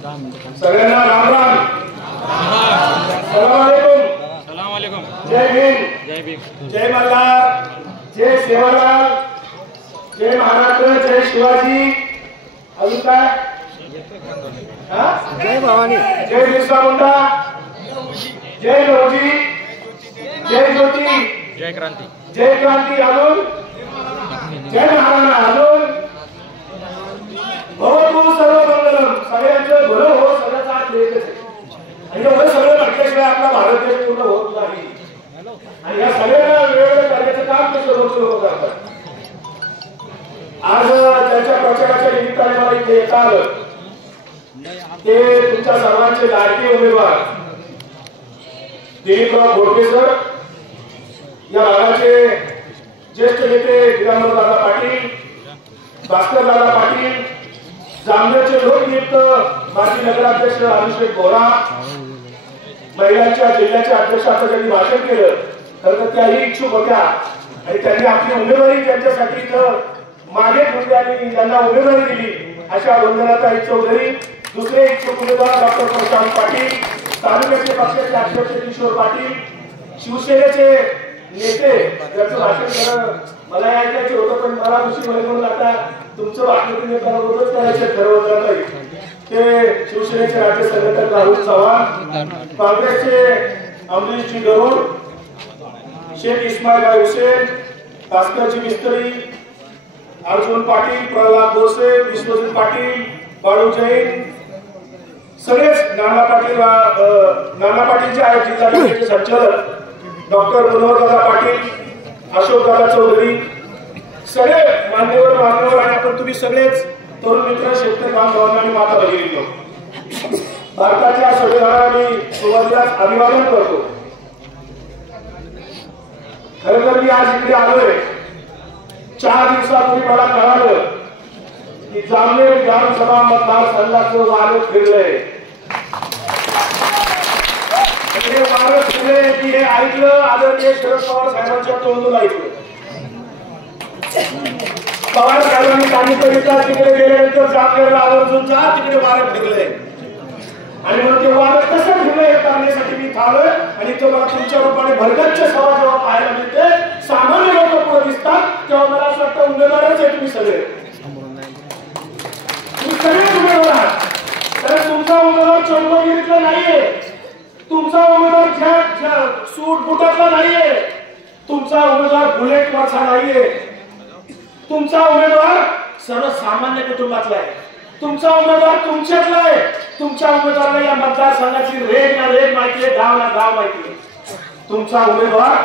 सगळ्यांना राम राम. सलाम अलैकुम. जय भीम. जय भीम. जय मल्हार. जय सेवालाल. जय महाराष्ट्र. जय शिवाजी. अजून काय? जय भवानी. जय बिरसा मुंडा. जय लवजी. जय ज्योती. जय क्रांती. जय क्रांती. अजून जय महाराणा. अजून भवतु सर्व मंगलम. सगळ्यांचं भलं हो. सगळ्याचा हात एकच आहे. आणि एवढं सगळं म्हटल्याशिवाय आपला भारत देश पूर्ण होत नाही. आणि या सगळ्यांना वेगवेगळ्या कार्याचं काम ते सर्वोच्च लोक करतात. आज त्याच्या प्रचाराच्या निमित्ताने मला इथे येता आलं ते तुमच्या सर्वांचे लाडके उमेदवार दिलीपराव घोडके सर, या भागाचे ज्येष्ठ नेते दिगंबर दादा पाटील, भास्कर दादा पाटील, जामनेरचे लोकनियुक्त माजी नगराध्यक्ष अभिषेक बोरा, महिलांच्या जिल्ह्याच्या अध्यक्षाचं त्यांनी भाषण केलं. खरं तर त्याही इच्छुक होत्या आणि त्यांनी आपली उमेदवारी त्यांच्यासाठी मागे ठेवली आणि त्यांना उमेदवारी दिली. अशा वंदनाताई चौधरी. दुसरे इच्छुक उमेदवार डॉक्टर प्रशांत पाटील, तालुक्याचे पक्षाचे अध्यक्ष किशोर पाटील, शिवसेनेचे नेते ज्यांचं भाषण करणं मला ऐकायचं होतं पण मला खुशी होईल म्हणून आता तुमचं भाषण तुम्ही रोजच करायचं ठरवलं नाही. ते शिवसेनेचे राज्य संघटक राहुल चव्हाण, काँग्रेसचे अमरीशजी गरुड, शेख इस्माईल हुसेन, भास्करजी मिस्त्री, अर्जुन पाटील, प्रल्हाद बोसे, विश्वजित पाटील, बाळू जैन, सगळेच नाना पाटीलचे आहेत जिल्हा संचालक डॉक्टर मनोहरदादा पाटील, अशोकदादा चौधरी, सगळे मान्यवर आणि आपण तुम्ही सगळेच तरुण मित्र, शेतकरी बांधवांना आणि माता भगिनींनो, भारताच्या संविधानाला मी सुरुवातीलाच अभिवादन करतो. खरं तर मी आज इकडे आलोय 4 दिवसापूर्वी मला कळालं की जामनेर विधानसभा मतदारसंघाचं वारं फिरलंय. वारं फिरले की हे ऐकलं आदरणीय शरद पवार साहेबांच्या तोंडून ऐकलं. पवार साहेबांनी सांगितलं तिकडे गेल्यानंतर जामनेरला आवर्जून जा, तिकडे वारं फिरलंय. आणि म्हणून ते वारं कसं फिरलं हे करण्यासाठी मी थांबलोय. आणि तो मला तुमच्या रूपाने भरगच्च सभा जेव्हा पाहायला मिळते, सामान्य लोक पुढे दिसतात, तेव्हा मला असं वाटतं उमेदवारच आहे तुम्ही सगळे. तुम्ही सगळे उमेदवार आहात. तर तुमचा उमेदवार चौकगिरीतला नाहीये, तुमचा उमेदवार सूट बुटातला नाहीये, तुमचा उमेदवार बुलेटवरचा नाहीये, तुमचा उमेदवार सर्वसामान्य कुटुंबातला आहे, तुमचा उमेदवार तुमच्यातला आहे. तुमच्या उमेदवाराला या मतदारसंघाची रेग ना रेग माहिती आहे, गाव ना गाव माहिती आहे. तुमचा उमेदवार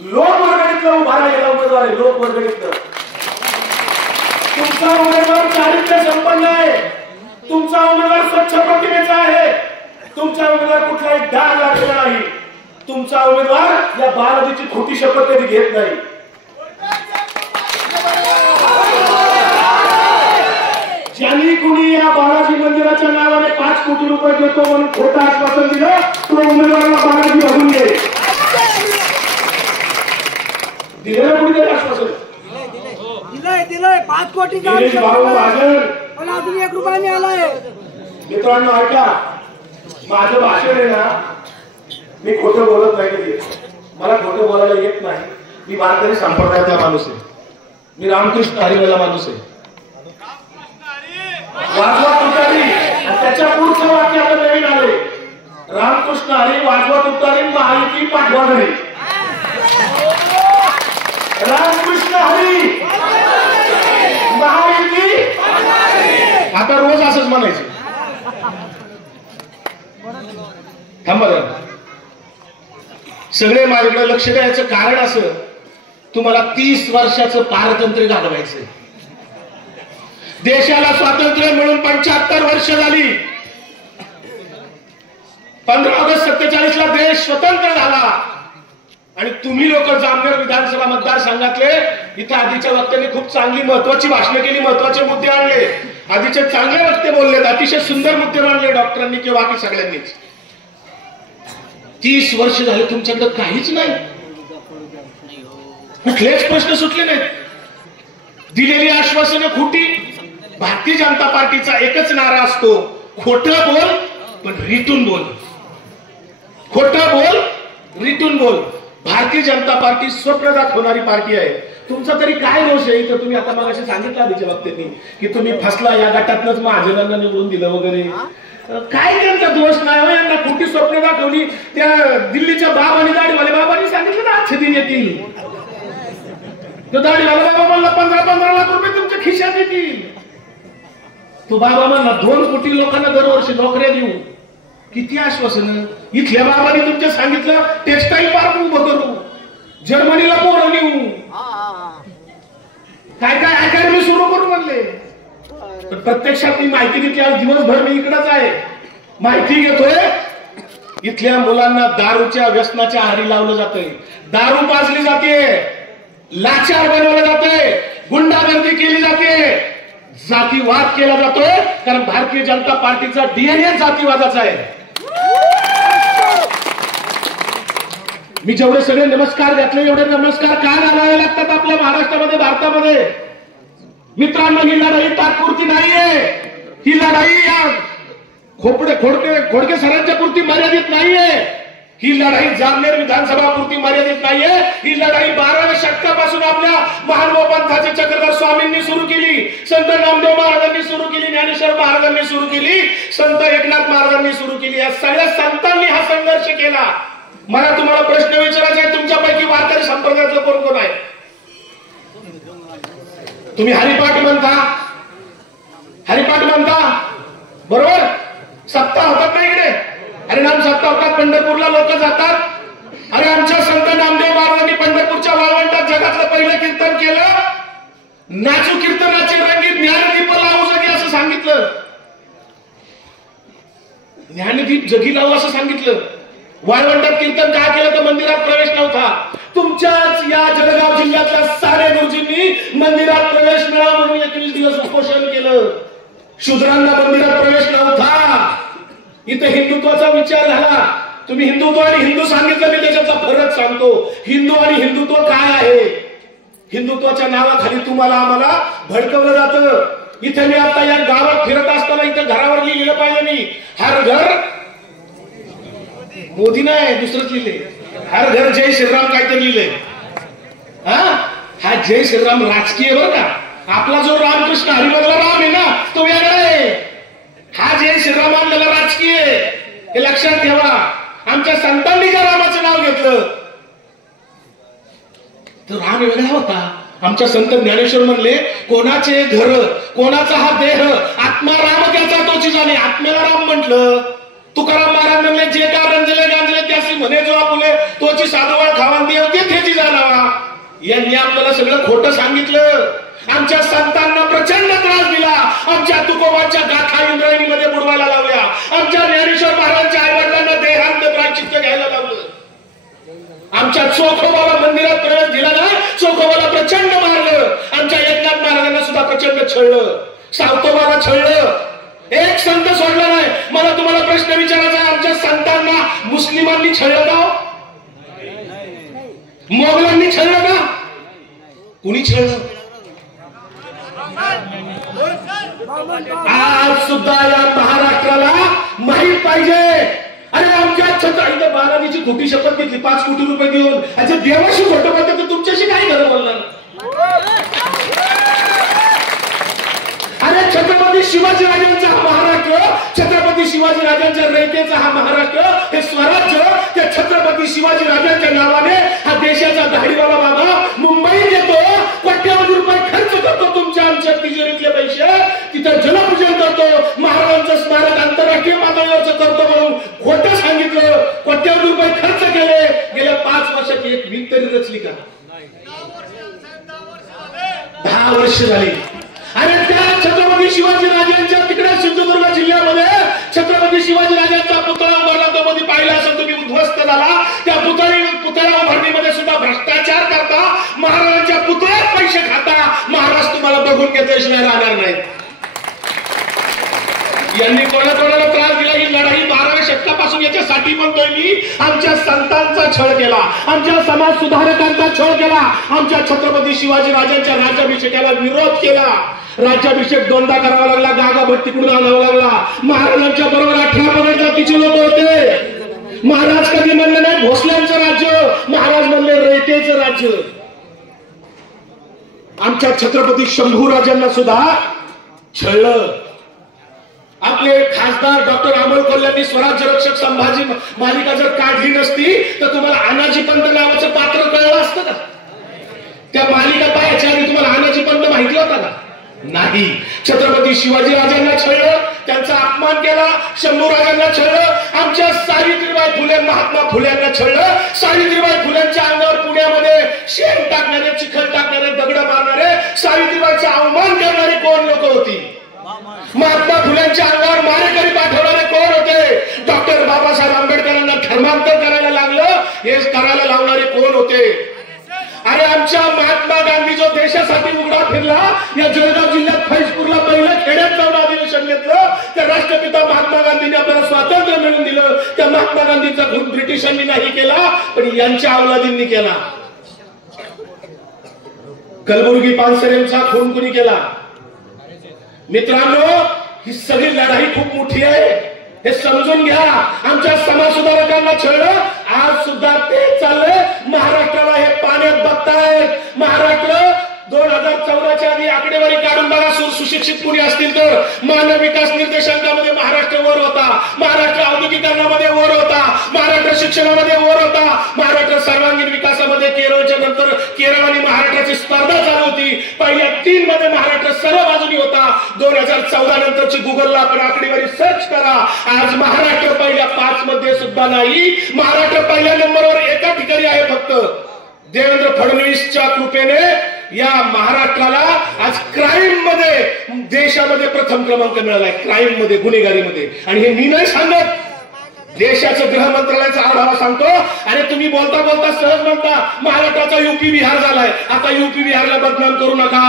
लोकवर्गणीतला उभा राहिलेला उमेदवार आहे, लोकवर्गणीतलं. तुमचा उमेदवार चारित्र्य संपन्न आहे, तुमचा उमेदवार स्वच्छ प्रतिमेचा आहे, तुमचा उमेदवार कुठलाही डाग लागलेला नाही, तुमचा उमेदवार या बालाजीची खोटी शपथ कधी घेत नाही. ज्यांनी कुणी या बालाजी मंदिराच्या नावाने 5 कोटी रुपये देतो म्हणून खोटं आश्वासन दिलं, तो उमेदवाराला बालाजी बघून घे. दिलेलं कुणी दिलं आश्वासन? दिलंय 5 कोटी पण अजून 1 रुपया नाही आलाय. मित्रांनो ऐका, माझं भाषण आहे ना, मी खोटं बोलत नाही कधी. मला खोटं बोलायला येत नाही. मी वारकरी संप्रदायातला माणूस आहे, मी रामकृष्ण हरीवाला माणूस आहे. वाजवा तुतारी त्याच्या पुढचं वाक्य आता नवीन आले, रामकृष्ण हरी वाजवा तुतारी महायुती पाठवा घरी. रामकृष्ण हरी महायुती आता रोज असंच म्हणायचं. थांबा सगळे माझ्याकडे लक्ष द्यायचं कारण असं, तुम्हाला 30 वर्षाचं पारतंत्र्य घालवायचं. देशाला स्वातंत्र्य मिळून 75 वर्ष झाली. 15 ऑगस्ट 47 ला देश स्वतंत्र झाला. आणि तुम्ही लोक जामनेर विधानसभा मतदारसंघातले इथं आधीच्या वक्त्यांनी खूप चांगली महत्वाची भाषणे केली, महत्वाचे मुद्दे आणले, आधीचे चांगले वक्ते बोललेत, अतिशय सुंदर मुद्दे मांडले डॉक्टरांनी किंवा बाकी सगळ्यांनीच. 30 वर्ष झाले तुमच्याकडे काहीच नाही, कुठलेच प्रश्न सुटले नाहीत. दिलेली आश्वासनं खोटी. भारतीय जनता पार्टीचा एकच नारा असतो, खोटं बोल पण रिटून बोल, खोटं बोल रिटून बोल. भारतीय जनता पार्टी स्वप्नदात होणारी पार्टी आहे. तुमचा तरी काय दोष आहे? तर तुम्ही आता मगाशी सांगितलं आधीच्या बाबतीत की तुम्ही फसला या गटातनच महाजनांना निवडून दिलं वगैरे. काय त्यांचा दोष नाही हो. यांना खोटी स्वप्न दाखवली. त्या दिल्लीच्या बाब आणि दाढीवाले बाबांनी सांगितलं ना आजचे दिन येतील. तो दाढीवाला बाबा म्हणला 15-15 लाख रुपये तुमच्या खिशात येतील. तो बाबा म्हणला 2 कोटी लोकांना दरवर्षी नोकऱ्या देऊ. किती आश्वासन. इथल्या बाबांनी तुमच्या सांगितलं टेक्सटाईल पार्क उभं करू, जर्मनीला पोरं नेऊ, काय काय अकॅडमी सुरू करू म्हणले. पण प्रत्यक्षात मी माहिती घेतली. आज दिवसभर मी इकडेच आहे, माहिती घेतोय. इथल्या मुलांना दारूच्या व्यसनाच्या आहारी लावलं जातंय, दारू पाजली जाते, लाचार बनवलं जातंय, गुंडागर्दी केली जाते, जातीवाद केला जातोय. कारण भारतीय जनता पार्टीचा डीएनए जातीवादाचा आहे. मी जेवढे सगळे नमस्कार घातले एवढे नमस्कार का घालावे लागतात आपल्या महाराष्ट्रामध्ये, भारतामध्ये? मित्रांनो, ही लढाई तात्पुरती नाहीये. ही लढाई या खोडके सरांच्या पुरती मर्यादित नाहीये. ही लढाई जामनेर विधानसभा पुरती मर्यादित नाहीये. ही लढाई 12व्या शतकापासून आपल्या महानुभाव पंथाचे चक्रधर स्वामींनी सुरू केली, संत नामदेव महाराजांनी सुरू केली, ज्ञानेश्वर महाराजांनी सुरू केली, संत एकनाथ महाराजांनी सुरू केली. या सगळ्या संतांनी हा संघर्ष केला. मला तुम्हाला प्रश्न विचारायचा आहे, तुमच्यापैकी वारकरी संप्रदायातलं कोण कोण आहे? तुम्ही हरिपाठ म्हणता, हरिपाठ म्हणता बरोबर. सप्ताह होतात ना इकडे, हरिनाम सप्ताह होतात, पंढरपूरला लोक जातात. अरे आमच्या संत नामदेव महाराजांनी पंढरपूरच्या वाळवंटात जगातलं पहिलं कीर्तन केलं. नाचू कीर्तनाचे रंगीत ज्ञानदीप लावू जगी असं सांगितलं. ज्ञानदीप जगी लावू असं सांगितलं. वाळवंटात कीर्तन का केलं? तर मंदिरात प्रवेश नव्हता. तुमच्याच या जळगाव जिल्ह्यातल्या सारे गुरुजींनी मंदिरात प्रवेश मिळावा म्हणून 21 दिवस उपोषण केलं. शूद्रांना मंदिरात प्रवेश नव्हता. इथे हिंदुत्वाचा विचार झाला. तुम्ही हिंदुत्व आणि हिंदू सांगितलं, मी त्याच्यातला फरक सांगतो. हिंदू आणि हिंदुत्व काय आहे? हिंदुत्वाच्या नावाखाली तुम्हाला आम्हाला भडकवलं जातं. इथे मी आता या गावात फिरत असताना इथे घरावर लिहिलं पाहिजे मी, हर घर मोदी नाही दुसरंच लिहिले, हर घर जय श्रीराम काहीतरी लिहिलंय. हा जय श्रीराम राजकीय बरं का. आपला जो रामकृष्ण हरिमधला राम आहे ना तो वेगळा आहे. हा जय श्रीराम आणलेला राजकीय हे लक्षात ठेवा. आमच्या संतांनी ज्या रामाचं नाव घेतलं तर राम वेगळा होता. आमच्या संत ज्ञानेश्वर म्हणले, कोणाचे घर कोणाचा हा देह, आत्मा राम त्याचा तोची जाणे. आत्म्याला राम म्हटलं. तुकाराम महाराज म्हणले, जे का रंजले गांजले त्याशी म्हणे जो आपुले, तोची साधुवाळ खावा देव तेथेची जाणावा. यांनी आपल्याला सगळं खोटं सांगितलं. आमच्या संतांना प्रचंड त्रास दिला. आमच्या तुकोबाच्या गाथा इंद्रायणीमध्ये बुडवायला लावल्या. आमच्या ज्ञानेश्वर महाराजांच्या आईवडिलांना देहांत प्रायश्चित्त घ्यायला लावलं. आमच्या चोखोबाला मंदिरात प्रवेश दिला ना, चोखोबाला प्रचंड मारलं. आमच्या एकनाथ महाराजांना सुद्धा प्रचंड छळलं, सावतोबाला छळलं. एक संत सोडला नाही. मला तुम्हाला प्रश्न विचारायचा आहे, आमच्या संतांना मुस्लिमांनी छळलं का? मोगलांनी छळलं का? कुणी छळलं? आज सुद्धा या महाराष्ट्राला माहित पाहिजे. अरे आमच्या छत्र बालाजीची खोटी शपथ घेतली 5 कोटी रुपये देऊन. अच्छा, देवाशी खोटं बोलतात तर तुमच्याशी काय खरं बोलणार? अरे छत्रपती शिवाजी राजांचा हा महाराष्ट्र, छत्रपती शिवाजी राजांच्या रयतेचा हा महाराष्ट्र, हे स्वराज्य त्या छत्रपती शिवाजी राजांच्या नावाने हा देशाचा धाडीवाला बाबा मुंबईत येतो, कोट्यावधी रुपये खर्च करतो तुमच्या आमच्या तिजोरीतले पैसे, तिथं जलपूजन करतो, महाराजांचं स्मारक आंतरराष्ट्रीय पातळीवरचं करतो म्हणून खोटं सांगितलं. कोट्यावधी रुपये खर्च केले. गेल्या 5 वर्षात एक वीज तरी रचली का? 10 वर्ष झाली. आणि त्या छत्रपती शिवाजी राजांच्या तिकडे सिंधुदुर्ग जिल्ह्यामध्ये छत्रपती शिवाजी राजांचा पुतळा उभारला. तो मध्ये पाहिला असेल तुम्ही, उद्ध्वस्त झाला. त्या पुतळा उभारणीमध्ये सुद्धा भ्रष्टाचार करता, महाराजांच्या पुतळ्यात पैसे खाता. महाराज तुम्हाला बघून घेतल्याशिवाय राहणार नाहीत. यांनी कोणाकोणाला त्रास दिला. ही लढाई 12व्या शतकापासून याच्यासाठी म्हणतोय मी. आमच्या संतांचा छळ केला, आमच्या समाज सुधारकांचा छळ केला, आमच्या छत्रपती शिवाजी राजांच्या राज्याभिषेकाला विरोध केला. राज्याभिषेक 2दा करावा लागला. गागा परत तिकडून आणावा लागला. महाराजांच्या बरोबर 18 पगड जातीचे लोक होते. महाराज कधी म्हणले नाही भोसल्यांचं राज्य, महाराज म्हणले रयतेचं राज्य. आमच्या छत्रपती शंभूराजांना सुद्धा छळलं. आपले खासदार डॉक्टर अमोल कोल्ह्यांनी स्वराज्य रक्षक संभाजी मालिका जर काढली नसती तर तुम्हाला अनाजी पंत नावाचं पात्र कळलं असतं का? त्या मालिका पाहायच्या आधी तुम्हाला अनाजी पंत माहिती होता का? नाही. छत्रपती शिवाजी राजांना छळलं, त्यांचा अपमान केला. शंभूराजांना छळलं. आमच्या सावित्रीबाई फुले महात्मा फुल्यांना छळलं. सावित्रीबाई फुल्यांच्या अंगावर पुण्यामध्ये शेण टाकणारे, चिखल टाकणारे, दगड मारणारे, सावित्रीबाईचा अवमान करणारे कोण लोक होती? महात्मा फुल्यांच्या अंगावर मारेकरी पाठवणारे कोण होते? डॉक्टर बाबासाहेब आंबेडकरांना धर्मांतर करायला लागलं हे करायला लावणारे कोण होते? अरे आमच्या महात्मा गांधी जो देशासाठी उघडा फिरला, या जळगाव जिल्ह्यात फैजपूरला पहिलं खेड्यात जाऊन अधिवेशन घेतलं. त्या राष्ट्रपिता महात्मा गांधींनी आपल्याला स्वातंत्र्य मिळवून दिलं. त्या महात्मा गांधींचा खून ब्रिटिशांनी नाही केला, पण यांच्या अवलादींनी केला. कलबुर्गी पानसरेंचा खून कुणी केला? मित्रांनो, ही सगळी लढाई खूप मोठी आहे, हे समजून घ्या. आमच्या समाज सुधारकांना छळलं, आज सुद्धा ते चाललंय. महाराष्ट्राला हे पाण्यात बघतायत. महाराष्ट्र 2014च्या आधी आकडेवारी काढून बघा. सुशिक्षित कुणी असतील तर मानव विकास निर्देशांकामध्ये महाराष्ट्र वर होता, महाराष्ट्र औद्योगिकरणामध्ये वर होता, महाराष्ट्र शिक्षणामध्ये वर होता, महाराष्ट्र सर्वांगीण विकासामध्ये केरळच्या नंतर केरळ आणि महाराष्ट्राची स्पर्धा चालू होती. पहिल्या 3 मध्ये महाराष्ट्र सर्व बाजूनी होता. 2014 नंतरची गुगलला आपण आकडेवारी सर्च करा. आज महाराष्ट्र पहिल्या 5 मध्ये सुद्धा नाही. महाराष्ट्र पहिल्या नंबरवर एका ठिकाणी आहे फक्त. देवेंद्र फडणवीसच्या कृपेने या महाराष्ट्राला आज क्राईम मध्ये देशामध्ये प्रथम क्रमांक मिळालाय. क्राईम मध्ये, गुन्हेगारीमध्ये. आणि हे मी नाही सांगत, देशाचं गृह मंत्रालयाचा आढावा सांगतो. अरे तुम्ही बोलता बोलता सहज म्हणता महाराष्ट्राचा युपी बिहार झालाय. आता युपी बिहारला बदनाम करू नका.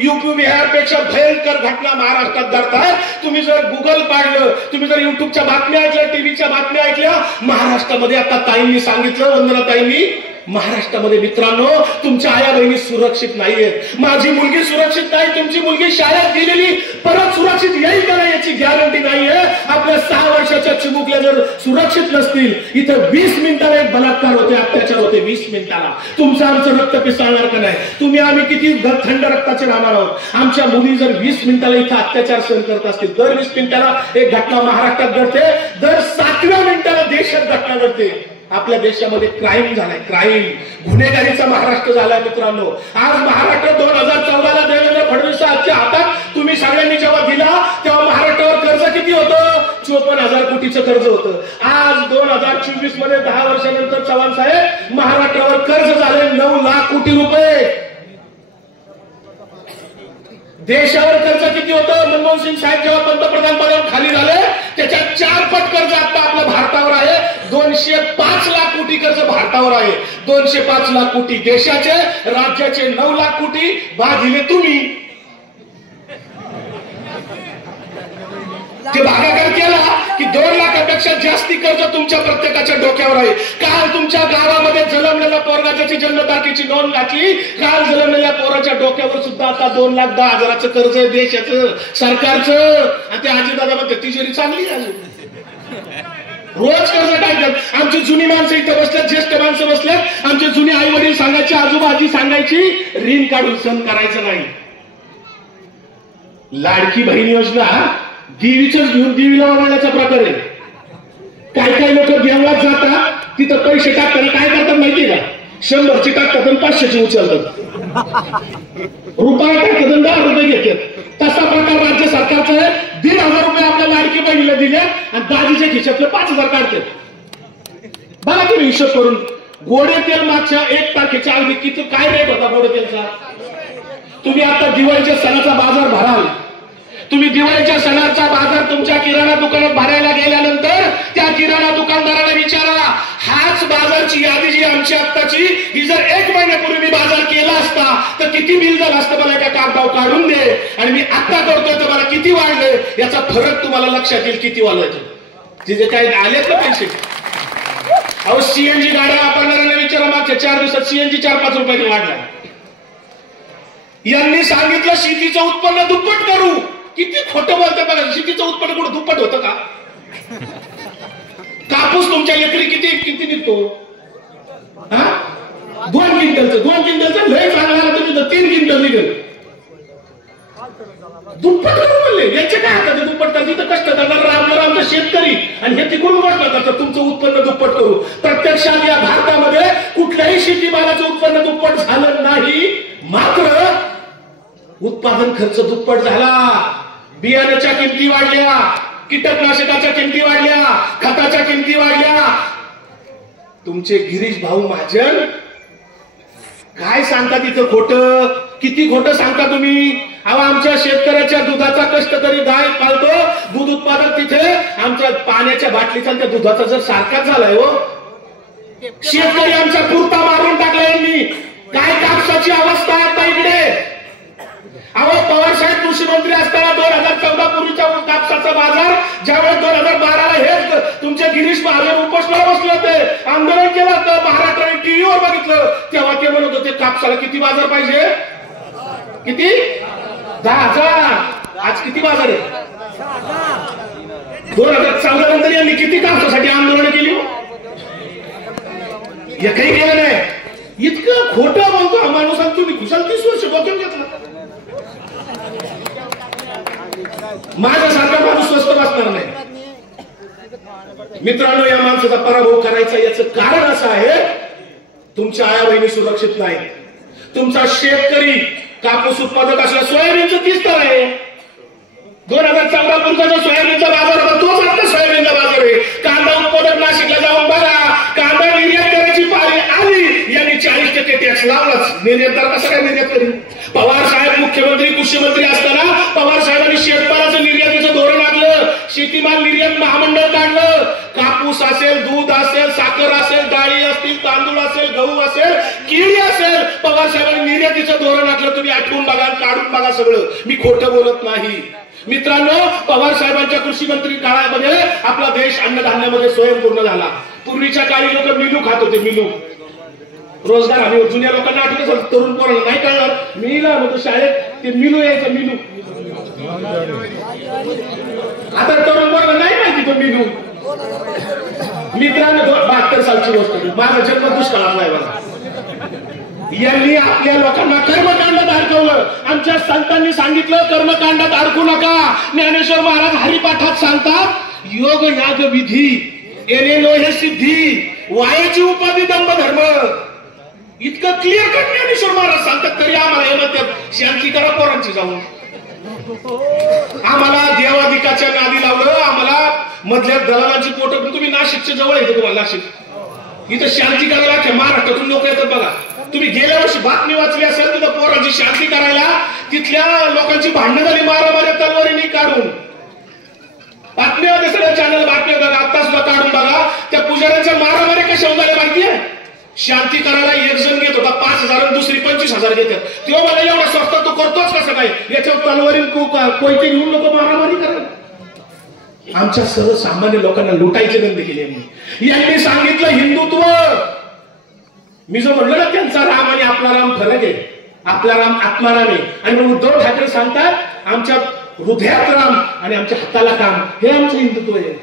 युपी बिहार पेक्षा भयंकर घटना महाराष्ट्रात घडतात. तुम्ही जर गुगल पाडलं, तुम्ही जर युट्यूबच्या बातम्या ऐकल्या, टीव्हीच्या बातम्या ऐकल्या, महाराष्ट्रामध्ये आता ताईंनी सांगितलं, वंदना ताईंनी, महाराष्ट्रामध्ये मित्रांनो तुमच्या आया बहिणी सुरक्षित नाहीयेत. माझी मुलगी सुरक्षित नाही, तुमची मुलगी शाळेत गेलेली परत सुरक्षित येईल का नाही याची गॅरंटी नाहीये. आपल्या 6 वर्षाच्या चिमुकल्या जर सुरक्षित नसतील, इथं 20 मिनिटाला एक बलात्कार होते, अत्याचार होते. 20 मिनिटाला तुमचं आमचं रक्त पिसाळणार का नाही? तुम्ही आम्ही किती थंड रक्ताचे राहणार आहोत? आमच्या मुली जर 20 मिनिटाला इथं अत्याचार सहन करत असतील, दर 20 मिनिटाला एक घटना महाराष्ट्रात घडते, दर 7व्या मिनिटाला देशात घटना घडते. आपल्या देशामध्ये क्राईम झालाय, क्राईम, गुन्हेगारीचा महाराष्ट्र झालाय. मित्रांनो, आज महाराष्ट्र 2014ला देवेंद्र फडणवीसांच्या हातात तुम्ही सगळ्यांनी जेव्हा दिला तेव्हा महाराष्ट्रावर कर्ज किती होतं? 54,000 कोटीचं कर्ज होतं. आज 2024 मध्ये 10 वर्षानंतर चव्हाण साहेब महाराष्ट्रावर कर्ज झाले 9 लाख कोटी रुपये. देशावर कर्ज किती होतं? मनमोहन सिंग साहेब जेव्हा पंतप्रधान पदावर खाली झाले त्याच्या 4 पट कर्ज आता आपल्या भारतावर आहे. 205 लाख कोटी कर्ज भारतावर आहे. 205 लाख कोटी देशाचे, राज्याचे 9 लाख कोटी भागिले तुम्ही. ते भागाकार केला की 2 लाखापेक्षा जास्ती कर्ज तुमच्या प्रत्येकाच्या डोक्यावर आहे. काल तुमच्या गावामध्ये जन्मलेल्या पोरगा ज्याची जन्मतारखेची नोंद घातली, काल जन्मलेल्या पोराच्या डोक्यावर सुद्धा आता 2,10,000चं कर्ज आहे देशाचं, सरकारचं. आणि ते आजीदादा म्हणते तिजोरी चांगली आहे, रोज कर्ज टाकतात. आमची जुनी माणसं इथं बसल्यात, ज्येष्ठ माणसं बसल्यात, आमचे जुने आई वडील सांगायचे, आजोबा आजी सांगायची, ऋण काढून सण करायचं नाही. लाडकी बहीण योजना देवीच घेऊन देवीला वाढण्याचा प्रकार आहे. काही लोक देवळात जातात, तिथं पैसे टाकताना काय करतात माहितीये का? 100ची टाकतात आणि 500ची उचलतात. रुपये टाकतात आणि 10 रुपये घेतात. तसा प्रकार राज्य सरकारचा आहे. 1,500 रुपये आपल्या लाडकी बहिणीला दिले आणि दाजीच्या खिशातले 5,000 काढतात. बघा तुम्ही हिशोब करून. गोडे तेल मागच्या 1 तारखेच्या अगदी किती काय रेट होता गोडे तेलचा? तुम्ही आता दिवाळीच्या सणाचा बाजार भराल. तुम्ही दिवाळीच्या सणाचा बाजार तुमच्या किराणा दुकानात भरायला गेल्यानंतर त्या किराणा दुकानदाराला विचारा, हाच बाजारची यादी जी आमची आत्ताची, ही जर 1 महिन्यापूर्वी मी बाजार केला असता तर किती बिल झालं असतं? मला एका कागदावर काढून दे. आणि मी आता करतोय तर मला किती वाढले याचा फरक तुम्हाला लक्षात येईल किती वाढलं. तिथे काय आलेत ना पैसे? अहो, सीएनजी गाड्या वापरणाऱ्यांना विचारा, मागच्या 4 दिवसात सीएनजी 4-5 रुपयांनी वाढला. यांनी सांगितलं शेतीचं उत्पन्न दुप्पट करू. किती खोटं बोलतात बघा. शेतीचं उत्पन्न कुठं दुप्पट होतं का? कापूस तुमच्या एकरी किती किती निघतो? 2 क्विंटलचं लय चांगला तुम्ही 3 क्विंटल निघेल. दुप्पट करून बोलले. याचे काय आता ते दुप्पट करते तर कष्ट करणार आमचा शेतकरी आणि हे तिकडून वाटलं करतात तुमचं उत्पन्न दुप्पट करू. प्रत्यक्षात या भारतामध्ये कुठल्याही शेतीमालाचं उत्पन्न दुप्पट झालं नाही, मात्र उत्पादन खर्च दुप्पट झाला. बियाण्याच्या किमती वाढल्या, कीटकनाशकाच्या किमती वाढल्या, खताच्या किमती वाढल्या. तुमचे गिरीश भाऊ महाजन काय सांगता तिथं खोटं? किती खोटं सांगता तुम्ही? अहो आमच्या शेतकऱ्याच्या दुधाचा कष्टकरी गाय पाळतो, दूध उत्पादक तिथे आमच्या पाण्याच्या बाटलीचा त्या दुधाचा जर सारखाच झालाय हो. शेतकरी आमचा पुरता मारून टाकला यांनी. काय कापसाची अवस्था आहे आता इकडे. अहो पवार साहेब कृषी मंत्री असताना 2014 पूर्वीचा कापसाचा बाजार, ज्यावेळेस 2012ला हे तुमचे गिरीश महाजन उपोषणाला बसले होते, आंदोलन केलं होतं, महाराष्ट्राने टीव्हीवर बघितलं, तेव्हा ते म्हणत होते कापसाला किती बाजार पाहिजे? किती? 10,000. आज किती बाजार आहे? 2014 नंतर यांनी किती कापसासाठी आंदोलन केली? एकही केलं नाही. इतकं खोटं बोलतो हा माणूस. तुम्ही खुशाल 30 वर्ष डोक्यात घेतलं. माझ्यासारखा माणूस स्वस्त बसणार नाही. मित्रांनो, या माणसाचा पराभव करायचा याचं कारण असं आहे, तुमच्या आया बहिणी सुरक्षित नाही. तुमचा शेतकरी कापूस उत्पादक असला, सोयाबीनचं 30 तर आहे. 2014 पूर्वीचा सोयाबीनचा बाजार होता, तोच आता सोयाबीनचा बाजार आहे. कांदा उत्पादक नाशिकला जाऊन बघा, कांदा निर्यात करायची पाळी आली, यांनी 40% टॅक्स लावलाच. निर्यातदार कसं काय निर्यात करेल? पवार साहेब मुख्यमंत्री कृषी मंत्री असताना पवार साहेबांनी शेतमालाचं निर्यातीचं धोरण आखलं, शेतीमाल निर्यात महामंडळ काढलं. कापूस असेल, दूध असेल, साखर असेल, डाळी असतील, तांदूळ असेल, गहू असेल, केळी असेल, पवार साहेबांनी निर्यातीचं धोरण आखलं. तुम्ही आठवून बघा, काढून बघा सगळं. मी खोटं बोलत नाही. मित्रांनो, पवार साहेबांच्या कृषी मंत्री काळामध्ये आपला देश अन्नधान्यामध्ये स्वयंपूर्ण झाला. पूर्वीच्या काळी लोक मिलू खात होते, मिलू. रोजगार हमी. जुन्या लोकांना आठवत, तरुण पोरांना नाही कळणार. मी लहान होतो शाळेत, ते मिलू यायचं, मिलू. आता तरुण पोरांना नाही माहिती तो मिलू. मित्रांनो, 72 सालची गोष्ट, माझा जन्म दुष्काळातला आहे बघा. यांनी आपल्या लोकांना कर्मकांडात अडकवलं. आमच्या संतांनी सांगितलं कर्मकांडात अडकू नका. ज्ञानेश्वर महाराज हरिपाठात सांगतात, योग याग विधी येणे नो हे सिद्धी, वायाची उपाधी दंभ धर्म. इतकं क्लिअर कट ज्ञानेश्वर महाराज सांगतात, तरी आम्हाला हे म्हणतात शांती करा पोरांची जाऊन. आम्हाला देवाधिकाच्या नादी लावलं, आम्हाला मधल्या दलालांची पोट. तुम्ही नाशिकच्या जवळ येते, तुम्हाला नाशिक इथं शांती करायला महाराष्ट्रातून लोक येतात बघा. तुम्ही गेल्या वर्षी बातमी वाचली असेल, तिथं पोरांची शांती करायला तिथल्या लोकांची भांडणं झाली, मारामारी तलवारीने काढून. बातमीमध्ये सगळ्या चॅनल बातम्या बघा, आता सुद्धा काढून बघा. त्या पुजाऱ्यांच्या मारामारी कशा झाल्या माहितीये? शांती करायला एक जण घेत होता 5,000 आणि दुसरी 25,000 घेतात. तेव्हा मला एवढा स्वस्त तो करतोच कसं काय? याच्यावर तलवारी कोयते घेऊन लोक मारामारी करतात. आमच्या सर्वसामान्य लोकांना लुटायचे धंदे केले यांनी. सांगितलं हिंदुत्व. मी जो म्हणलं ना, त्यांचा राम आणि आपला राम फरक आहे. आपला राम आत्माराम आहे. आणि उद्धव ठाकरे सांगतात आमच्या हृदयात राम आणि आमच्या हाताला काम. हे आमचं हिंदुत्व आहे.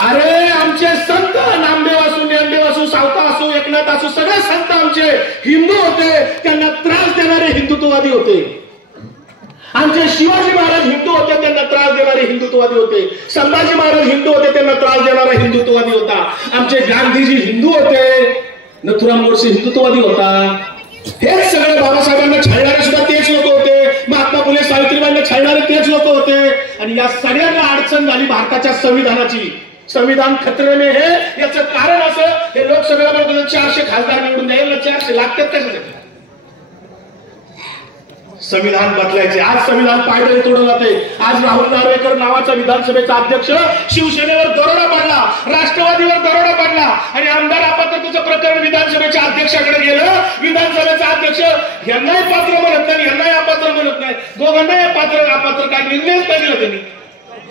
अरे आमचे संत नामदेव असू, ज्ञानदेव असू, सावता असू, एकनाथ असू, सगळे संत आमचे हिंदू होते. त्यांना त्रास देणारे हिंदुत्ववादी होते. आमचे शिवाजी महाराज हिंदू होते, त्यांना त्रास देणारे हिंदुत्ववादी होते. संभाजी महाराज हिंदू होते, त्यांना त्रास देणारा हिंदुत्ववादी होता. आमचे गांधीजी हिंदू होते, नथुराम गोडसे हिंदुत्ववादी होता. हेच सगळे बाबासाहेबांना छळणारे सुद्धा तेच लोक होते. महात्मा फुले सावित्रीबाईंना छळणारे तेच लोक होते. आणि या सगळ्यांना अडचण झाली भारताच्या संविधानाची. संविधान खतरे में है याचं कारण असं, हे लोक सगळं म्हणतात 400 खासदार निवडून द्यायला 400 लागतात कशासाठी? संविधान बदलायचे. आज संविधान पायदळी तोडलं जाते. आज राहुल नार्वेकर नावाचा विधानसभेचा अध्यक्ष शिवसेनेवर दरोडा पाडला, राष्ट्रवादीवर दरोडा पाडला आणि आमदार अपात्रतेचं प्रकरण विधानसभेच्या अध्यक्षाकडे गेलं. विधानसभेचा अध्यक्ष यांनाही पात्र म्हणत नाही, यांनाही अपात्र म्हणत नाही, दोघांनाही पात्र अपात्र काय निर्णयच नाही दिला त्यांनी.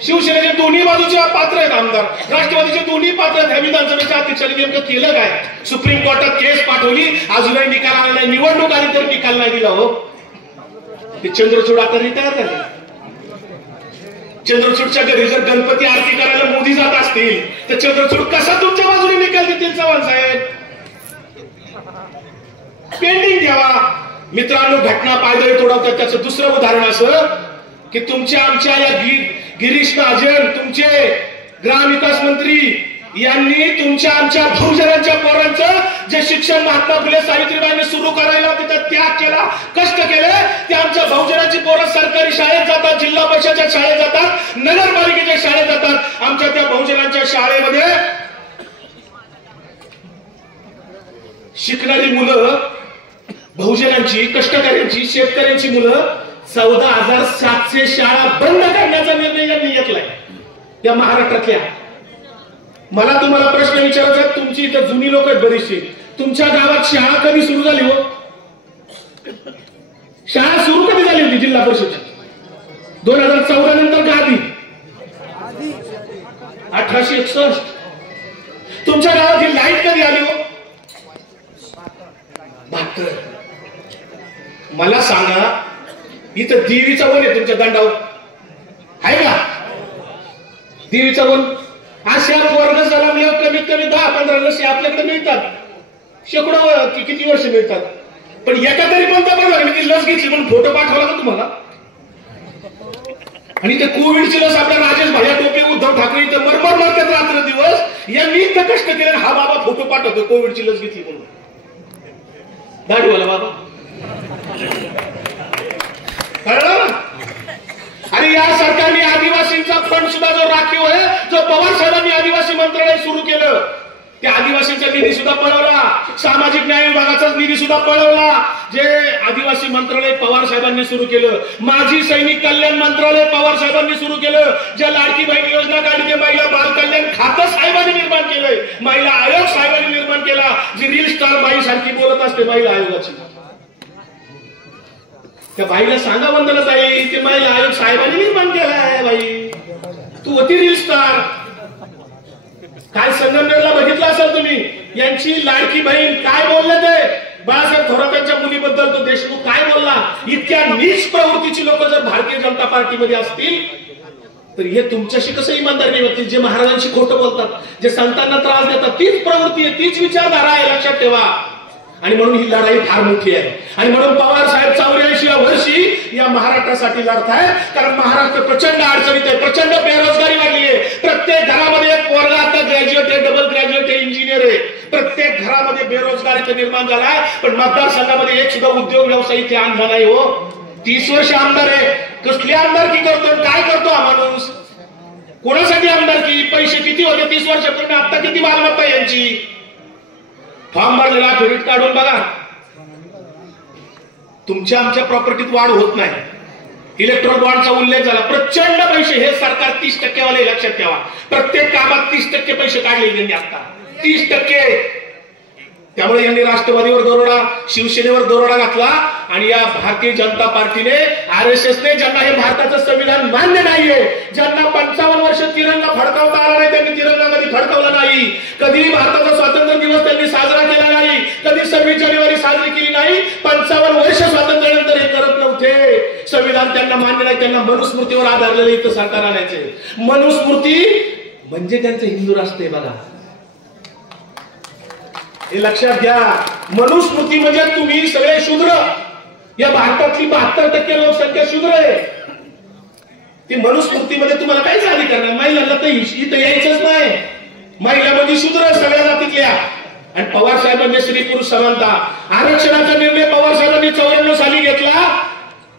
शिवसेनेचे दोन्ही बाजूचे पात्र आहेत आमदार, राष्ट्रवादीचे दोन्ही पात्र आहेत. विधानसभेच्या अध्यक्षांनी नेमकं केलं काय? सुप्रीम कोर्टात केस पाठवली, अजूनही निकाल आला नाही. निवडणूक आली तर निकाल नाही दिला. हो, ते चंद्रचूड आता रिटायर झाले. चंद्रचूडच्या घरी जर गणपती आरती करायला मोदी जात असतील तर चंद्रचूड कसा तुमच्या बाजूने निकाल देतील? चव्हाण साहेब, पेंडिंग ठेवा. मित्रांनो, घटना पायदळी तोडवतात. त्याचं दुसरं उदाहरण असं की तुमच्या आमच्या या गिरीश महाजन, तुमचे ग्रामविकास मंत्री यांनी तुमच्या आमच्या बहुजनांच्या पोरांचं जे शिक्षण महात्मा फुले सावित्रीबाईंनी सुरू करायला तिथं त्याग केला, कष्ट केले. ते आमच्या बहुजनांची पोरं सरकारी शाळेत जातात, जिल्हा परिषदेच्या शाळेत जातात, नगरपालिकेच्या शाळेत जातात. आमच्या त्या बहुजनांच्या शाळेमध्ये शिकणारी मुलं, बहुजनांची, कष्टकऱ्यांची, शेतकऱ्यांची मुलं 14,700 शाळा बंद करण्याचा निर्णय यांनी घेतलाय या महाराष्ट्रातल्या. मला तुम्हाला प्रश्न विचारायचा आहे. तुमची इथं जुनी लोक आहेत बरीचशी. तुमच्या गावात शाळा कधी सुरू झाली? हो, शाळा सुरू कधी झाली होती जिल्हा परिषदची? 2014 नंतर का आधी? 1861. तुमच्या गावात ही लाईट कधी आली? हो, 72. मला सांगा, इथं देवीचा वन आहे तुमच्या दंडावर, आहे का? देवीचा वन. अशा वर्ग जन्मल्यावर कमीत कमी 10-15 लसी आपल्याकडे मिळतात. शेकडो किती वर्ष मिळतात. पण एका तरी पंतप्रधानांनी लस घेतली म्हणून फोटो पाठवला का तुम्हाला? आणि ते कोविडची लस आपल्या राजेश भाया टोपे, उद्धव ठाकरे इथं मरमर मरतात रात्र दिवस. यांनी इतकं कष्ट केले, हा बाबा फोटो पाठवतो कोविडची लस घेतली म्हणून. दाढीवाला बाबा, आणि या सरकारने आदिवासींचा फंड सुद्धा जो राखीव आहे, जो पवार साहेबांनी आदिवासी मंत्रालय सुरू केलं, त्या आदिवासींचा निधी सुद्धा पळवला. सामाजिक न्याय विभागाचा निधी सुद्धा पळवला, जे आदिवासी मंत्रालय पवार साहेबांनी सुरू केलं. माजी सैनिक कल्याण मंत्रालय पवार साहेबांनी सुरू केलं. ज्या लाडकी बहीण योजना काढली ते महिला बाल कल्याण खातं साहेबांनी निर्माण केलंय. महिला आयोग साहेबांनी निर्माण केला. जी रील स्टार बाई सारखी बोलत असते महिला आयोगाची, त्या बाईला सांगा वंदना ताई, ते महिला आयोग साहेबांनी निर्माण केलाय. बाई, तू होती रील स्टार. काय संगमनेरला बघितलं असेल तुम्ही, यांची लाडकी बहीण काय बोलले ते बाळासाहेब थोरातांच्या मुलीबद्दल तो देशमुख काय बोलला. इतक्या नीच प्रवृत्तीची लोक जर भारतीय जनता पार्टीमध्ये असतील तर हे तुमच्याशी कसं इमानदारी व्यक्ती, जे महाराजांशी खोटं बोलतात, जे संतांना त्रास देतात, तीच प्रवृत्ती आहे, तीच विचारधारा आहे, लक्षात ठेवा. आणि म्हणून ही लढाई फार मोठी आहे. आणि म्हणून पवार साहेब 84व्या वर्षी या महाराष्ट्रासाठी लढतायत. कारण महाराष्ट्र प्रचंड अडचणीत आहे, प्रचंड बेरोजगारी वाढली आहे. प्रत्येक घरामध्ये एक पोरगा आता ग्रॅज्युएट आहे, डबल ग्रॅज्युएट आहे, इंजिनियर आहे. प्रत्येक घरामध्ये बेरोजगारी निर्माण झालाय. पण मतदारसंघामध्ये एक सुद्धा उद्योग व्यवसाय इथे आणला नाही. हो, 30 वर्ष आमदार आहे. कसली आमदारकी करतो, काय करतो हा माणूस? कोणासाठी आमदारकी? पैसे किती होते 30 वर्षापूर्वी, आता किती मालमत्ता यांची? फॉर्म भरलेला फेरीत काढून बघा. तुमच्या आमच्या प्रॉपर्टीत वाढ होत नाही. इलेक्ट्रॉन बॉन्डचा उल्लेख झाला. प्रचंड पैसे हे सरकार 30% वाले, लक्षात ठेवा. प्रत्येक कामात 30% पैसे काढले त्यांनी आता, 30%. त्यामुळे यांनी राष्ट्रवादीवर दरोडा, शिवसेनेवर दरोडा घातला. आणि या भारतीय जनता पार्टीने, RSSने, ज्यांना हे भारताचं संविधान मान्य नाहीये, ज्यांना 55 वर्ष तिरंगा फडकावता आला नाही, त्यांनी तिरंगा कधी फडकावला नाही. कधी भारताचा स्वातंत्र्य दिवस त्यांनी साजरा केला नाही. कधी 26 जानेवारी साजरी केली नाही. 55 वर्ष स्वातंत्र्यानंतर हे करत नव्हते. संविधान त्यांना मान्य नाही. त्यांना मनुस्मृतीवर आधारलेलं इथं सरकार आणायचे. मनुस्मृती म्हणजे त्यांचं हिंदू राष्ट्र आहे. बघा, हे लक्षात घ्या. मनुस्मृती म्हणजे तुम्ही सगळे शूद्र. या भारतातली 72% लोकसंख्या शूद्र आहे. ती मनुस्मृतीमध्ये तुम्हाला काहीच अधिकार नाही. महिलांना तर इथं यायचंच नाही. महिला म्हणजे शूद्र सगळ्या जातीतल्या. आणि पवार साहेबांनी स्त्री पुरुष समानता, आरक्षणाचा निर्णय पवार साहेबांनी 94 साली घेतला.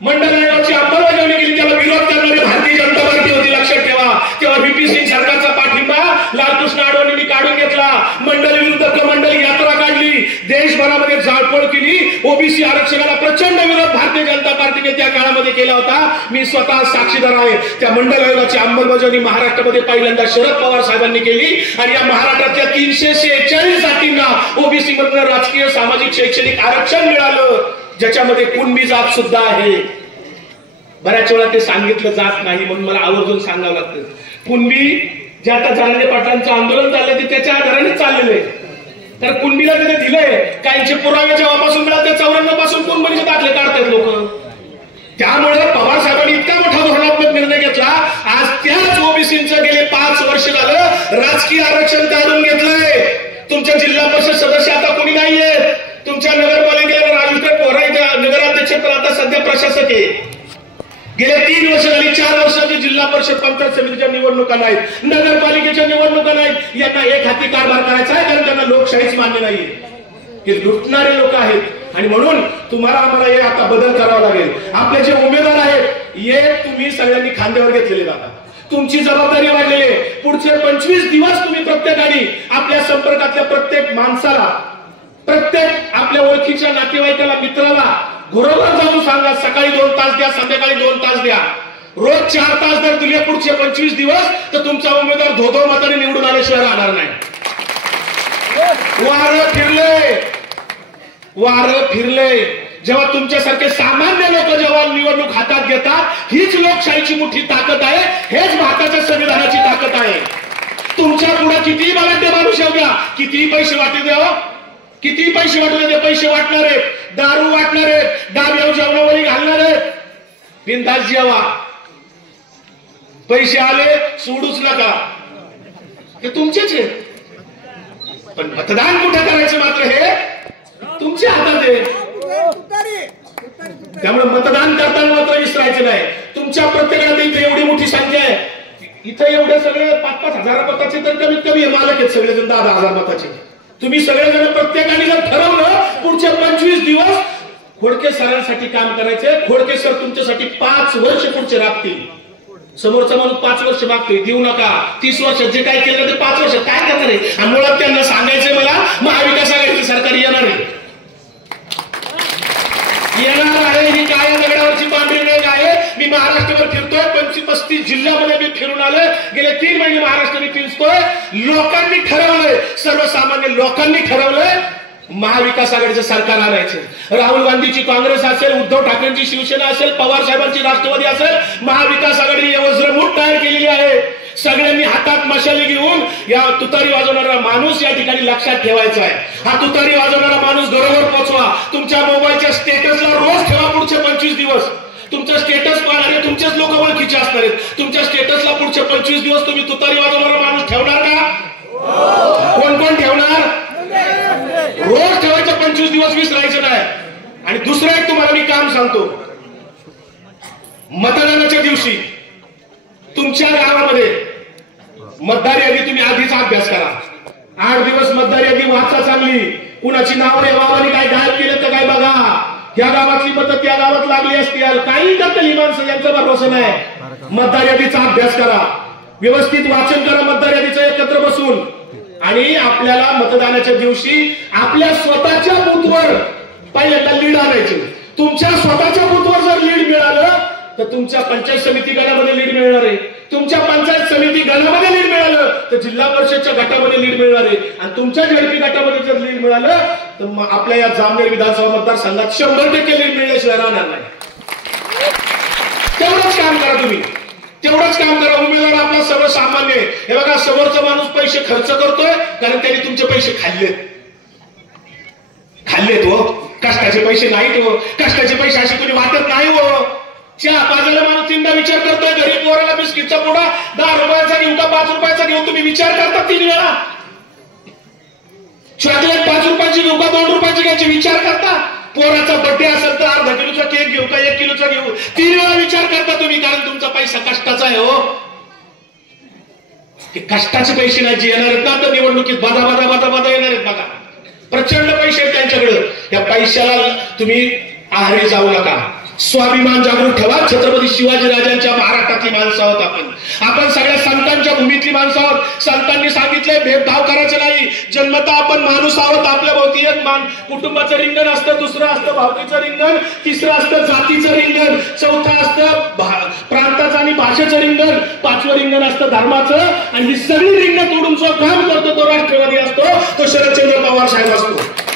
मंडल आयोगाची अंमलबजावणी केली. त्याला विरोध करणारी भारतीय जनता पार्टी होती, लक्षात ठेवा. तेव्हा VP सिंग सरकारचा पाठिंबा लालकृष्ण अडवाणींनी काढून घेतला. मंडल विरुद्ध कमंडल यात्रा काढली. देशभरामध्ये जाळपोळ केली. ओबीसी आरक्षणाला प्रचंड विरोध भारतीय जनता पार्टीने त्या काळामध्ये केला होता. मी स्वतः साक्षीदार आहे. त्या मंडल आयोगाची अंमलबजावणी महाराष्ट्रामध्ये पहिल्यांदा शरद पवार साहेबांनी केली. आणि या महाराष्ट्रातल्या 346 जातींना ओबीसी मधनं राजकीय, सामाजिक, शैक्षणिक आरक्षण मिळालं, ज्याच्यामध्ये कुणबी जात सुद्धा आहे. बऱ्याच वेळा ते सांगितलं जात नाही, म्हणून मला आवर्जून सांगावं लागतं. कुणबी जे आता जरांगे पाटलांचं आंदोलन चाललंय ते त्याच्या आधाराने चाललेलं आहे. तर कुणबीला त्याने दिलंय, काहींचे पुरावे जेव्हापासून मिळाले त्या 94 पासून कुणबीचे दाखले काढतात लोक. त्यामुळे पवार साहेबांनी इतका मोठा धोरणात्मक निर्णय घेतला. आज त्याच ओबीसीचं गेले 5 वर्ष झालं राजकीय आरक्षण काढून घेतलंय. तुमच्या जिल्हा परिषद सदस्य आता कोणी नाहीये, तुमच्या नगरपालिकेला राजूचे पोरा नगराध्यक्ष तर आता सध्या प्रशासक आहे. गेले 3 वर्ष झाली, 4 वर्षाची जिल्हा परिषद पंचायत समितीच्या निवडणुका नाहीत, नगरपालिकेच्या निवडणुका नाहीत. यांना एक हाती कारभार करायचा आहे, कारण त्यांना लोकशाहीच मान्य नाहीये. हे लुटणारे लोक आहेत. आणि म्हणून तुम्हाला आम्हाला हे आता बदल करावा लागेल. आपले जे उमेदवार आहेत हे तुम्ही सगळ्यांनी खांद्यावर घेतलेले जातात. तुमची जबाबदारी वाढलेली आहे. पुढचे 25 दिवस तुम्ही प्रत्येकाने आपल्या संपर्कातल्या प्रत्येक माणसाला, प्रत्येक आपल्या ओळखीच्या नातेवाईकाला, मित्राला घरोघर जाऊन सांगा, सकाळी 2 तास द्या, संध्याकाळी 2 तास द्या. रोज 4 तास जर दिले पुढचे 25 दिवस तर तुमचा उमेदवार धोधो मताने निवडून आल्याशिवाय राहणार नाही. वारं फिरले. जेव्हा तुमच्यासारखे सामान्य लोक जेव्हा निवडणूक हातात घेतात, हीच लोकशाहीची मोठी ताकद आहे, हेच भारताच्या संविधानाची ताकद आहे. तुमच्या पुढे कितीही बलाढ्य माणूस येऊ द्या, कितीही पैसे वाटू द्या, कितीही पैसे वाटू द्या, पैसे वाटणारे, दारू वाटणारे, डाब्यावर जेवणावरी घालणारे, बिनधास्त जेवा. पैसे आले सोडूच नका, ते तुमचेच आहे. पण मतदान कुठे करायचं मात्र हे तुमच्या हातात आहे. त्यामुळे मतदान करताना मात्र विसरायचं नाही. तुमच्या प्रत्येकाला इथे एवढी मोठी संख्या आहे, इथे एवढे सगळे 5-5 हजार मताचे तर कमीत कमी मालक आहेत सगळेजण 10,000 मताचे. तुम्ही सगळेजण प्रत्येकाने जर ठरवलं पुढचे 25 दिवस खोडके सरांसाठी काम करायचे, खोडके सर तुमच्यासाठी 5 वर्ष पुढचे राबतील. समोरचा माणूस 5 वर्ष मागतोय, देऊ नका. 30 वर्ष जे काय केलं ते 5 वर्ष काय करणार आहे. आणि मुळात त्यांना सांगायचंय मला महाविकास आघाडीचं सरकार येणार आहे, येणार आहे. ही काय दगडावरची पांढरी रेघ आहे. मी महाराष्ट्रभर फिरतोय, 35 जिल्ह्यामध्ये मी फिरून आलोय. गेले 3 महिने महाराष्ट्र मी फिरतोय. लोकांनी ठरवलंय, सर्वसामान्य लोकांनी ठरवलंय महाविकास आघाडीचं सरकार आणायचं. राहुल गांधीची काँग्रेस असेल, उद्धव ठाकरेंची शिवसेना असेल, पवार साहेबांची राष्ट्रवादी असेल, महाविकास आघाडीने वज्रमूठ तयार केलेली आहे. सगळ्यांनी हातात मशाली घेऊन या तुतारी वाजवणारा माणूस या ठिकाणी लक्षात ठेवायचा आहे. हा तुतारी वाजवणारा माणूस घरोघर पोहोचवा. तुमच्या मोबाईलच्या स्टेटसला रोज ठेवा. पुढचे 25 दिवस तुमचं स्टेटस पाहणारे तुमचेच लोक ओळखीचे असणार आहेत. तुमच्या स्टेटसला पुढचे 25 दिवस तुम्ही तुतारी वाजवणारा माणूस ठेवणार का? कोण कोण ठेवणार? रोज ठेवायचं, 25 दिवस विसरायचं नाही. आणि दुसरं एक तुम्हाला मी काम सांगतो, मतदानाच्या दिवशी तुमच्या गावामध्ये मतदार यादी तुम्ही आधीचा अभ्यास करा. 8 दिवस मतदार यादी वाचा चांगली. कुणाची नावं या बाबांनी काय गायब केलं तर काय बघा. या गावातली मतं त्या गावात लागली असतील, काही करतील ही माणसं, यांचा भरोसा नाही. मतदार यादीचा अभ्यास करा, व्यवस्थित वाचन करा मतदार यादीचं एकत्र बसून. आणि आपल्याला मतदानाच्या दिवशी आपल्या स्वतःच्या बूथवर पहिल्यांदा लीड आणायचे. तुमच्या स्वतःच्या बूथवर जर लीड मिळालं तर तुमच्या पंचायत समिती गणामध्ये लीड मिळणार आहे. तुमच्या पंचायत समिती गणामध्ये लीड मिळालं तर जिल्हा परिषदच्या गटामध्ये लीड मिळणार आहे. आणि तुमच्या झडपी गटामध्ये जर लीड मिळालं तर मग आपल्या या जामनेर विधानसभा मतदारसंघात 100% लीड मिळण्याशिवाय राहणार नाही. तेवढंच काम करा तुम्ही, तेवढंच काम करा. उमेदवार आपला सर्वसामान्य. हे बघा, समोरचा माणूस पैसे खर्च करतोय कारण त्यांनी तुमचे पैसे खाल्लेत हो. कष्टाचे पैसे नाहीत हो. कष्टाचे पैसे असे कोणी वाटत नाही हो. चहा पाजायला माणूस 3दा विचार करतोय. गरीब पोराला बिस्किटचा पुडा 10 रुपयाचा घेऊ का 5 रुपयाचा घेऊ, तुम्ही विचार करता 3 वेळा. चॉकलेट 5 रुपयाची घेऊ का 2 रुपयाची घ्यायची विचार करता. पोराचा बर्थडे असेल तर अर्धा किलोचा केक घेऊ का 1 किलोचा घेऊ, 3 वेळा विचार करता तुम्ही, कारण तुमचा पैसा कष्टाचा आहे हो. कष्टाचे पैसे नाही जे येणार आहेत ना तर निवडणुकीत बाधा येणार आहेत. बघा, प्रचंड पैसे आहेत त्यांच्याकडे. या पैशाला तुम्ही आहारी जाऊ नका. स्वाभिमान जागृत ठेवा. छत्रपती शिवाजी राजांच्या महाराष्ट्रातली माणसं आहोत आपण सगळ्या संतांच्या भूमीतली माणसं आहोत. संतांनी सांगितलंय भेदभाव करायचं नाही. जन्मता आपण माणूस आहोत. आपल्या भोवती एक कुटुंबाचं रिंगण असतं, दुसरं असतं भावकीचं रिंगण, तिसरं असतं जातीचं रिंगण, चौथं असतं प्रांताचं आणि भाषेचं रिंगण, 5वं रिंगण असतं धर्माचं. आणि ही सगळी रिंगण तोडून जो काम करतो तो राष्ट्रवादी असतो, तो शरदचंद्र पवार साहेब असतो.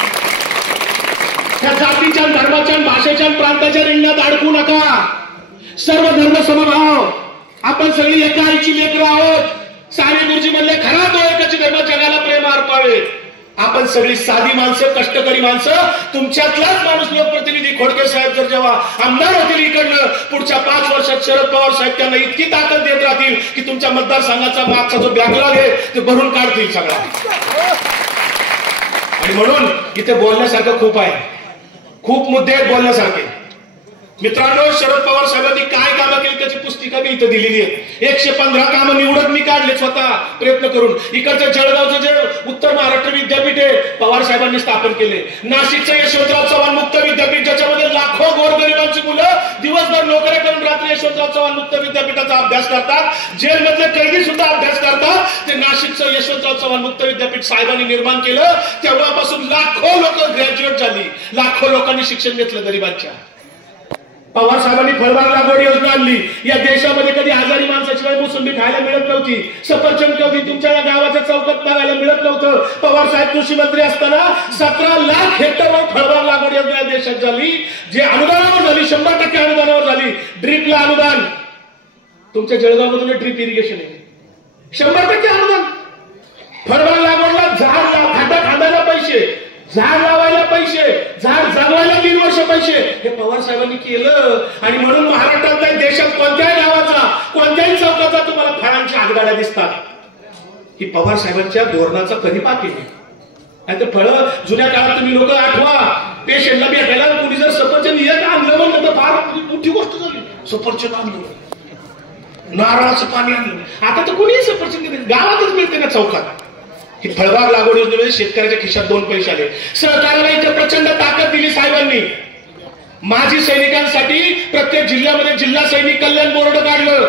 त्या जातीच्या, धर्माच्या, भाषेच्या, प्रांताच्या रिंगणात अडकू नका. सर्व धर्म समभाव, आपण सगळी एका आईची लेकरं आहोत. साने गुरुजी म्हणले खरा तो एकच धर्म जगाला प्रेम अर्पावे. आपण सगळी साधी माणसं, कष्टकरी माणसं, तुमच्यातलाच माणूस लोकप्रतिनिधी खोडके साहेब जर जेव्हा आमदार होतील इकडनं, पुढच्या 5 वर्षात शरद पवार साहेब त्यांना इतकी ताकद देत राहतील की तुमच्या मतदारसंघाचा मागचा जो बॅकलॉग आहे ते भरून काढतील सगळा. आणि म्हणून इथे बोलण्यासारखं खूप आहे, खूप मुद्दे आहेत बोलण्यासारखे. मित्रांनो, शरद पवार साहेबांनी काय कामं केली त्याची पुस्तिका मी इथं दिलेली आहे. 115 कामं निवडत मी काढले स्वतः प्रयत्न करून. इकडचं जळगावचं जे उत्तर महाराष्ट्र विद्यापीठ आहे पवार साहेबांनी स्थापन केले. नाशिकचं यशवंतराव चव्हाण मुक्त विद्यापीठ, ज्याच्यामध्ये लाखो गोरगरिबांची मुलं दिवसभर नोकऱ्या करून रात्री यशवंतराव चव्हाण मुक्त विद्यापीठाचा अभ्यास करतात. जेलमधले कैदी सुद्धा अभ्यास करतात. ते नाशिकचं यशवंतराव चव्हाण मुक्त विद्यापीठ साहेबांनी निर्माण केलं. तेव्हापासून लाखो लोक ग्रॅज्युएट झाली, लाखो लोकांनी शिक्षण घेतलं गरिबांच्या. पवार साहेबांनी फळबाग लागवड योजना आणली. या देशामध्ये कधी आजारी माणसाशिवाय मोसंबी खायला मिळत नव्हती, सफरचंद कधी तुमच्या गावाच्या चौकात बघायला मिळत नव्हतं. पवार साहेब कृषी मंत्री असताना 17 लाख हेक्टरवर फळबाग लागवड योजना देशात झाली, जे अनुदानावर झाली, 100% अनुदानावर झाली. ड्रीपला अनुदान, तुमच्या जळगावमधून ड्रीप इरिगेशन आहे, 100% अनुदान. फळबाग लागवडला झाड खांदायला पैसे, झाड लावायला पैसे, झाड जगवायला 3 वर्ष पैसे, हे पवार साहेबांनी केलं. आणि म्हणून महाराष्ट्रात नाही, देशात कोणत्याही गावाचा, कोणत्याही चौकाचा तुम्हाला फळांच्या आगगाड्या दिसतात. ही पवार साहेबांच्या धोरणाचा परिपाक आहे. आणि ते फळं जुन्या काळात तुम्ही लोक आठवा, पेशंटला भेटायला कोणी जर सफरचंद येत आणलं म्हणलं तर फार मोठी गोष्ट झाली. सफरचंद आणलं, नारळाचं पाणी आणलं. आता तर कोणीही सफरचंद गावातच मिळते ना चौकात. ही फळबाग लागवड योजनेमध्ये शेतकऱ्याच्या खिशात 2 पैसे आले. सहकार्याला इथे प्रचंड ताकद दिली साहेबांनी. माजी सैनिकांसाठी प्रत्येक जिल्ह्यामध्ये जिल्हा सैनिक कल्याण बोर्ड काढलं.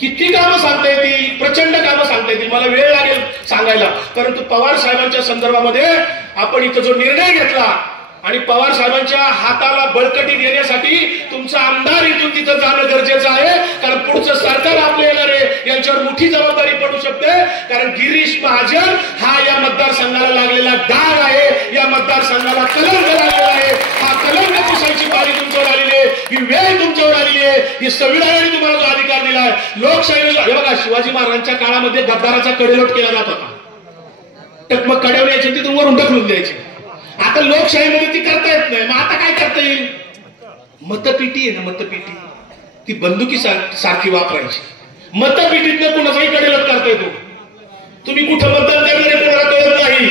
किती कामं सांगता येतील, प्रचंड कामं सांगता येतील, मला वेळ लागेल सांगायला. परंतु पवार साहेबांच्या संदर्भामध्ये आपण इथं जो निर्णय घेतला आणि पवार साहेबांच्या हाताला बळकटी देण्यासाठी तुमचा आमदार इथून तिथं जाणं गरजेचं आहे. कारण पुढचं सरकार आपल्या येणार आहे, यांच्यावर मोठी जबाबदारी पडू शकते. कारण गिरीश महाजन हा या मतदारसंघाला लागलेला डाग आहे, या मतदारसंघाला कलंक लागलेला आहे. हा कलंक पुसायची पाळी तुमच्यावर आलेली आहे, ही वेळ तुमच्यावर आलेली आहे. ही संविधानाने तुम्हाला जो अधिकार दिलाय, लोकशाहीने. हे बघा, शिवाजी महाराजांच्या काळामध्ये गद्दाराचा कडेलोट केला जात होता. टकमक कड्यावर तिथून वरून ढकलून द्यायची. आता लोकशाहीमध्ये ती करता येत नाही. मग आता काय करता येईल? मतपेटी आहे ना, मतपेटी, ती बंदुकी सारखी वापरायची. मतपेटीतनं कुणाचाही कडेलोट करता येतो. तुम्ही कुठं मतदान करणारे कोणाला कळत नाही.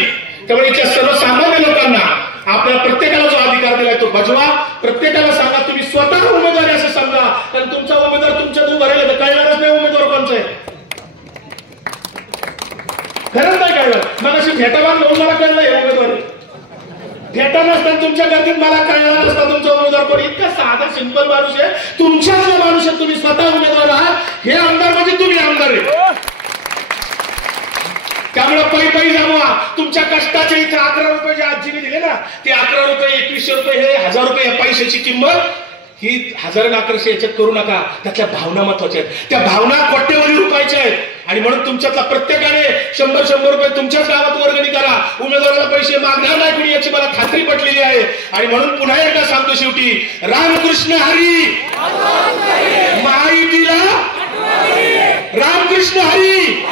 त्यामुळे इथल्या सर्वसामान्य लोकांना आपल्या प्रत्येकाला जो अधिकार दिलाय तो बजवा. प्रत्येकाला सांगा तुम्ही स्वतः उमेदवार असं समजा. कारण तुमचा उमेदवार तुमच्यात उभा राहिला तर कळणारच नाही उमेदवार कोणचा आहे. खरंच नाही कळलं. मग अशी फेटाबाद लावून मला कळलं हे उमेदवार फेटा नसताना तुमच्या गर्दीत मला कळणार नसता तुमचा उमेदवार कोण. इतका साधा सिंपल माणूस आहे, तुमच्यातला माणूस आहे, तुम्ही स्वतः उमेदवार आहात. हे आमदार म्हणजे तुम्ही आमदार आहे. त्यामुळे पै जावा. तुमच्या कष्टाचे इथे 11 रुपये जे आजीने दिले ना, ते 11 रुपये, 2100 रुपये, हे 1000 रुपये, या पैशाची किंमत ही 1000 आणि 1100 याच्यात करू नका. त्यातल्या भावना महत्वाच्या आहेत. त्या भावना कोट्यवधी रुपयाच्या आहेत. आणि म्हणून तुमच्यातला प्रत्येकाने 100 रुपये तुमच्याच गावात वर्गणी करा. उमेदवाराला पैसे मागणार नाही कुणी, याची मला खात्री पटलेली आहे. आणि म्हणून पुन्हा एकदा सांगतो शेवटी, रामकृष्ण हरी, महायुतीला रामकृष्ण हरी.